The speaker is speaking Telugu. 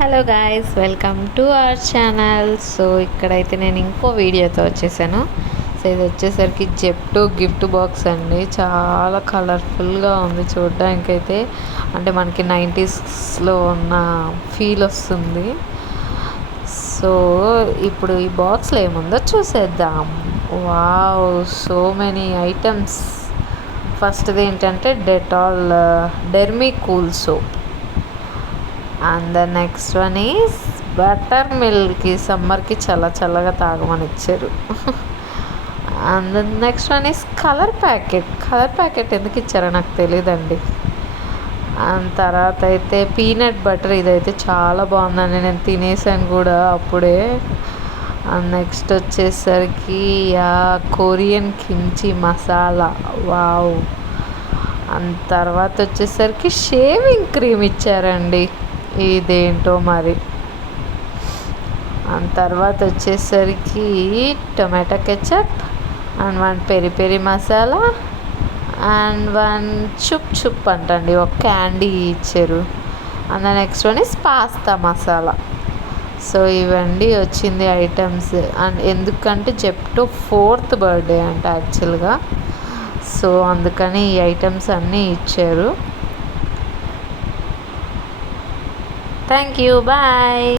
Hello guys, welcome to our channel. So ఇక్కడైతే నేను ఇంకో వీడియోతో వచ్చేసాను. సో ఇది వచ్చేసరికి జెప్టో గిఫ్ట్ బాక్స్ అండి. చాలా కలర్ఫుల్గా ఉంది చూడడానికైతే. అంటే మనకి 90స్లో ఉన్న ఫీల్ వస్తుంది. సో ఇప్పుడు ఈ బాక్స్లో ఏముందో చూసేద్దాం. Wow, so many items. ఫస్ట్ది ఏంటంటే Dettol Dermicool soap. And the next one is buttermilk. సమ్మర్కి చాలా చల్లగా తాగమని ఇచ్చారు. And the next one is colour packet ఎందుకు ఇచ్చారో నాకు తెలియదండి. అండ్ తర్వాత అయితే పీనట్ బటర్. ఇదైతే చాలా బాగుందండి, నేను తినేసాను కూడా అప్పుడే. అండ్ నెక్స్ట్ వచ్చేసరికి Korean kimchi masala. Wow. And తర్వాత వచ్చేసరికి షేవింగ్ క్రీమ్ ఇచ్చారండి, ఇదేంటో మరి. అండ్ తర్వాత వచ్చేసరికి tomato ketchup and one peri peri masala and one చుప్ అంటండి, ఒక క్యాండీ ఇచ్చారు. And next one is pasta masala. So ఇవండి వచ్చింది ఐటమ్స్. అండ్ ఎందుకంటే జెప్టో 4th బర్త్డే అంట యాక్చువల్గా. సో అందుకని ఈ ఐటమ్స్ అన్నీ ఇచ్చారు. Thank you, bye.